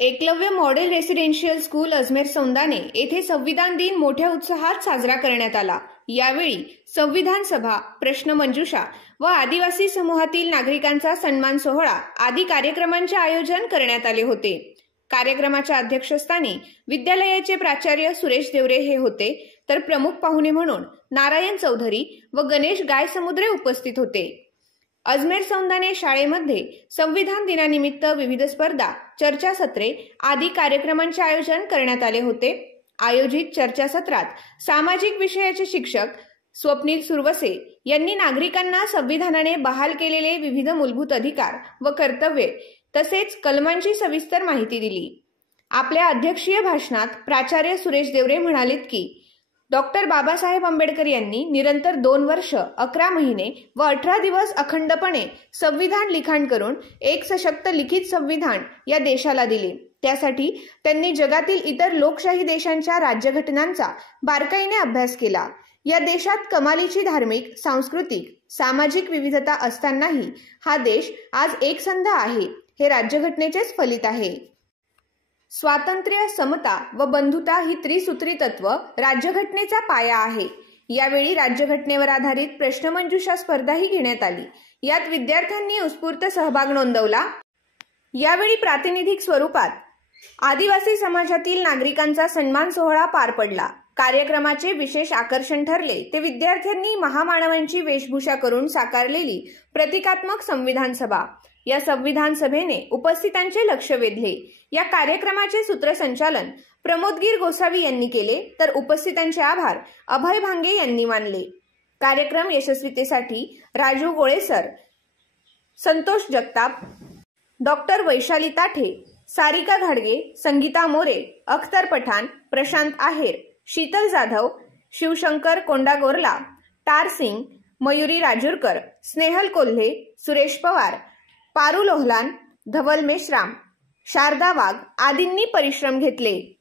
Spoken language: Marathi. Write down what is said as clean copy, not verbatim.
Eklavya model residential school Ajmer Saundane येथे संविधान दिन मोठ्या उत्साहात साजरा करण्यात आला। यावेळी संविधान सभा, प्रश्नमंजुषा व आदिवासी समूहातील नागरिकांचा सन्मान सोहळा आदी कार्यक्रमांचे आयोजन करण्यात आले होते। कार्यक्रमाच्या अध्यक्षस्थानी विद्यालयाचे प्राचार्य सुरेश देवरे हे होते, तर प्रमुख पाहुणे म्हणून नारायण चौधरी व गणेश गायसमुद्रे उपस्थित होते। अजमेर सौंदाणे शाळेमध्ये संविधान दिनानिमित्त विविध स्पर्धा, चर्चासत्रे आदी कार्यक्रमांचे आयोजन करण्यात आले होते। आयोजित चर्चासत्रात सामाजिक विषयाचे शिक्षक स्वप्नील सुरवसे यांनी नागरिकांना संविधानाने बहाल केलेले विविध मूलभूत अधिकार व कर्तव्ये तसेच कलमांची सविस्तर माहिती दिली। आपल्या अध्यक्षीय भाषणात प्राचार्य सुरेश देवरे म्हणालेत की डॉक्टर बाबासाहेब आंबेडकर यांनी निरंतर 2 वर्ष 11 महिने व 18 दिवस अखंडपणे संविधान लिखाण करून एक सशक्त लिखित संविधान या देशाला दिले। त्यासाठी त्यांनी जगातील इतर लोकशाही देशांच्या राज्यघटनांचा बारकाईने अभ्यास केला। या देशात कमालीची धार्मिक, सांस्कृतिक, सामाजिक विविधता असतानाही हा देश आज एकसंध आहे, हे राज्यघटनेचेच फलित आहे। स्वातंत्र्य, समता व बंधुता ही त्रिसूत्री तत्व राज्यघटनेचा पाया आहे। यावेळी राज्यघटनेवर आधारित प्रश्नमंजुषा स्पर्धाही घेण्यात आली। यात विद्यार्थ्यांनी उत्स्फूर्त सहभाग नोंदवला। यावेळी प्रातिनिधिक स्वरूपात आदिवासी समाजातील नागरिकांचा सन्मान सोहळा पार पडला। कार्यक्रमाचे विशेष आकर्षण ठरले ते विद्यार्थ्यांनी महामानवांची वेशभूषा करून साकारलेली प्रतिकात्मक संविधान सभा। या संविधान सभेने उपस्थितांचे लक्ष वेधले। या कार्यक्रमाचे सूत्रसंचालन प्रमोदगीर गोसावी यांनी केले, तर उपस्थितांचे आभार अभय भांगे यांनी मानले। कार्यक्रम यशस्वीतेसाठी राजू गोळे सर, संतोष जगताप, डॉक्टर वैशाली ताठे, सारिका घाडगे, संगीता मोरे, अख्तर पठाण, प्रशांत आहेर, शीतल जाधव, शिवशंकर कोंडागोरला, टार सिंग, मयुरी राजूरकर, स्नेहल कोल्हे, सुरेश पवार, पारू लोहलान, धवल मेश्राम, शारदा वाघ आदींनी परिश्रम घेतले।